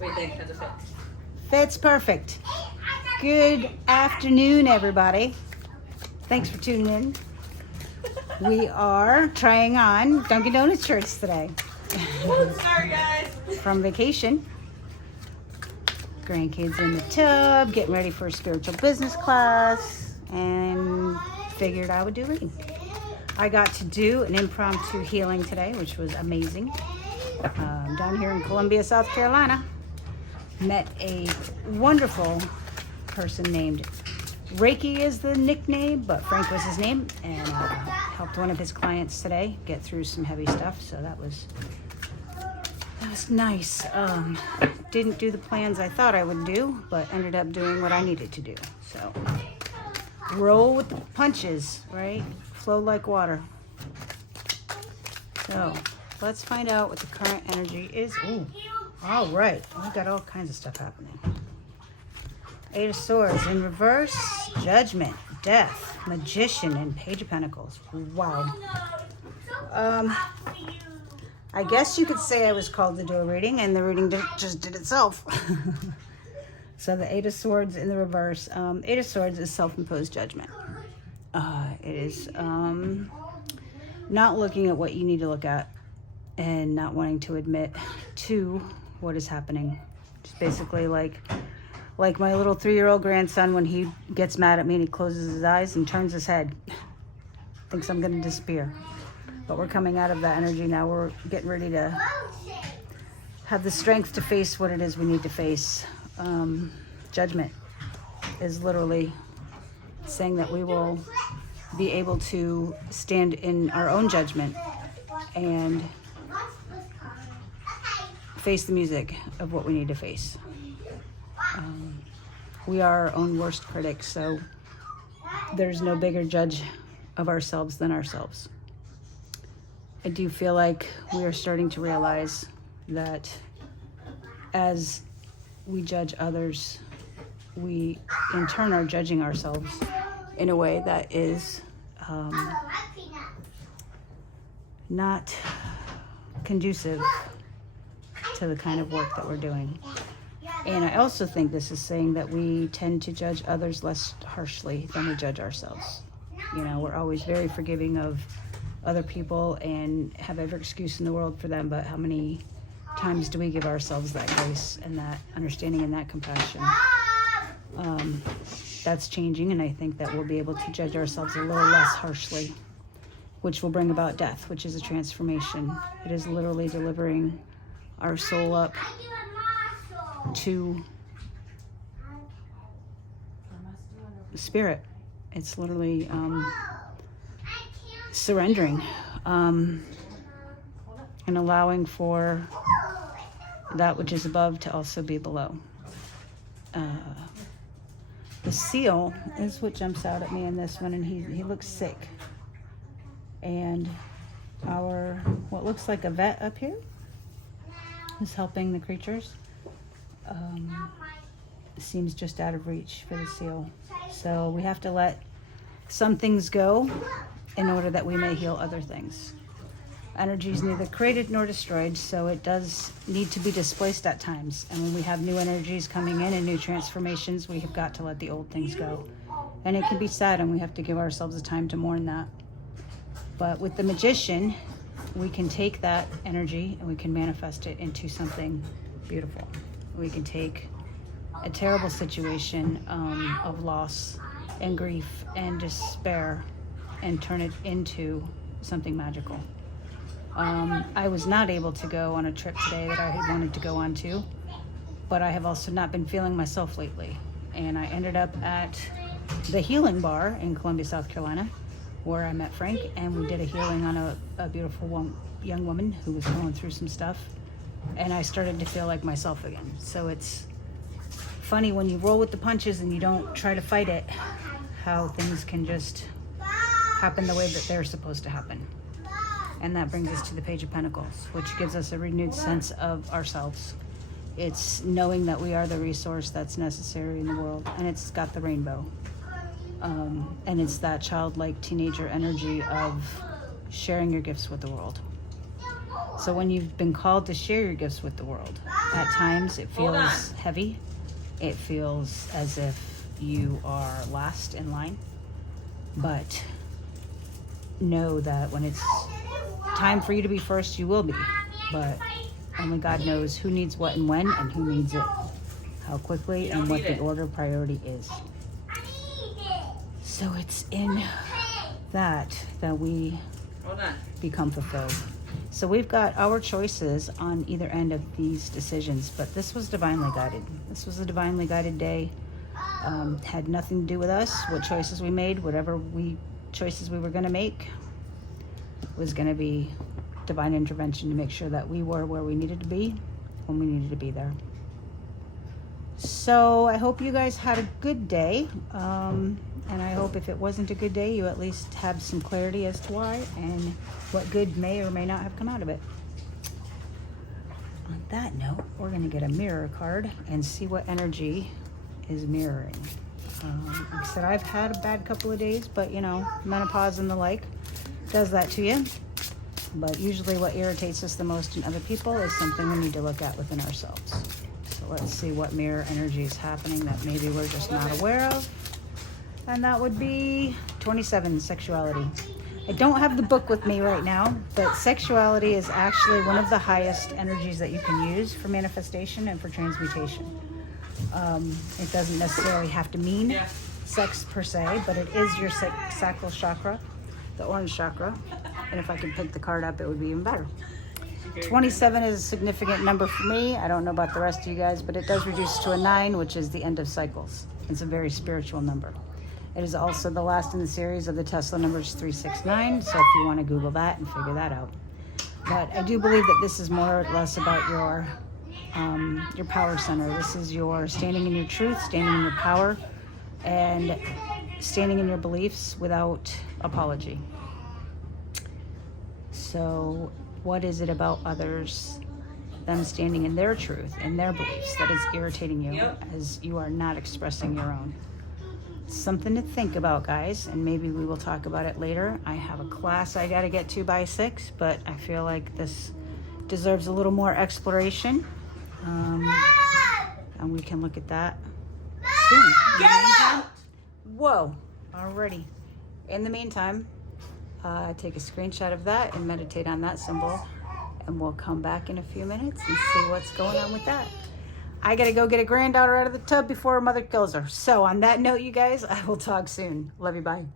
What do you think? How's it fit? Fits perfect. Good afternoon, everybody. Thanks for tuning in. We are trying on Dunkin' Donuts shirts today. Sorry, guys. From vacation. Grandkids in the tub, getting ready for a spiritual business class, and figured I would do reading. I got to do an impromptu healing today, which was amazing. Down here in Columbia, South Carolina. Met a wonderful person named Reiki is the nickname, but Frank was his name, and helped one of his clients today get through some heavy stuff, so that was nice. Didn't do the plans I thought I would do, but ended up doing what I needed to do. So roll with the punches, right? Flow like water. So let's find out what the current energy is. Ooh, all right. We got all kinds of stuff happening. Eight of Swords in reverse, Judgment, Death, Magician, and Page of Pentacles. Wow. I guess you could say I was called to do a reading, and the reading just did itself. So the Eight of Swords in the reverse. Eight of Swords is self-imposed judgment. It is not looking at what you need to look at and not wanting to admit to what is happening. It's basically like my little 3-year-old grandson when he gets mad at me and he closes his eyes and turns his head. Thinks I'm going to disappear. But we're coming out of that energy now. We're getting ready to have the strength to face what it is we need to face. Judgment is literally saying that we will be able to stand in our own judgment and face the music of what we need to face. We are our own worst critics, so there's no bigger judge of ourselves than ourselves. I do feel like we are starting to realize that as we judge others, we in turn are judging ourselves in a way that is not conducive to the kind of work that we're doing. And I also think this is saying that we tend to judge others less harshly than we judge ourselves. You know, we're always very forgiving of other people and have every excuse in the world for them, but how many times do we give ourselves that grace and that understanding and that compassion? That's changing, and I think that we'll be able to judge ourselves a little less harshly, which will bring about death, which is a transformation. It is literally delivering our soul up to spirit. It's literally surrendering and allowing for that which is above to also be below. The seal is what jumps out at me in this one, and he looks sick. And what looks like a vet up here is helping the creatures. Seems just out of reach for the seal. So we have to let some things go in order that we may heal other things. Energy is neither created nor destroyed, so it does need to be displaced at times. And when we have new energies coming in and new transformations, we have got to let the old things go. And it can be sad, and we have to give ourselves the time to mourn that. But with the Magician, we can take that energy and we can manifest it into something beautiful. We can take a terrible situation of loss and grief and despair and turn it into something magical. I was not able to go on a trip today that I had wanted to go on to, but I have also not been feeling myself lately. And I ended up at the Healing Bar in Columbia, South Carolina, where I met Frank, and we did a healing on a beautiful young woman who was going through some stuff. And I started to feel like myself again. So it's funny when you roll with the punches and you don't try to fight it, how things can just happen the way that they're supposed to happen. And that brings us to the Page of Pentacles, which gives us a renewed sense of ourselves. It's knowing that we are the resource that's necessary in the world, and it's got the rainbow. And it's that childlike teenager energy of sharing your gifts with the world. So when you've been called to share your gifts with the world, at times it Hold on. feels heavy. It feels as if you are last in line. But know that when it's time for you to be first, you will be. But only God knows who needs what and when, and who needs it how quickly, and what the order priority is. So it's in that we Hold on. become fulfilled. So we've got our choices on either end of these decisions, but this was divinely guided. This was a divinely guided day. Had nothing to do with us. What choices we made, whatever choices we were going to make, was going to be divine intervention to make sure that we were where we needed to be when we needed to be there. So I hope you guys had a good day. And I hope if it wasn't a good day, you at least have some clarity as to why and what good may or may not have come out of it. On that note, we're going to get a mirror card and see what energy is mirroring. Like I said, I've had a bad couple of days, but you know, menopause and the like does that to you. But usually what irritates us the most in other people is something we need to look at within ourselves. So let's see what mirror energy is happening that maybe we're just not aware of. And that would be 27, sexuality. I don't have the book with me right now, but sexuality is actually one of the highest energies that you can use for manifestation and for transmutation. It doesn't necessarily have to mean sex per se, but it is your sacral chakra, the orange chakra. And if I could pick the card up, it would be even better. 27 is a significant number for me. I don't know about the rest of you guys, but it does reduce to a 9, which is the end of cycles. It's a very spiritual number. It is also the last in the series of the Tesla numbers 369, so if you want to Google that and figure that out. But I do believe that this is more or less about your power center. This is your standing in your truth, standing in your power, and standing in your beliefs without apology. So what is it about others, them standing in their truth and their beliefs, that is irritating you as you are not expressing your own? Something to think about, guys, and maybe we will talk about it later. I have a class I got to get to by 6, but I feel like this deserves a little more exploration, and we can look at that soon. Get out! Whoa, already. In the meantime, take a screenshot of that and meditate on that symbol, and we'll come back in a few minutes and see what's going on with that. I gotta go get a granddaughter out of the tub before her mother kills her. So on that note, you guys, I will talk soon. Love you, bye.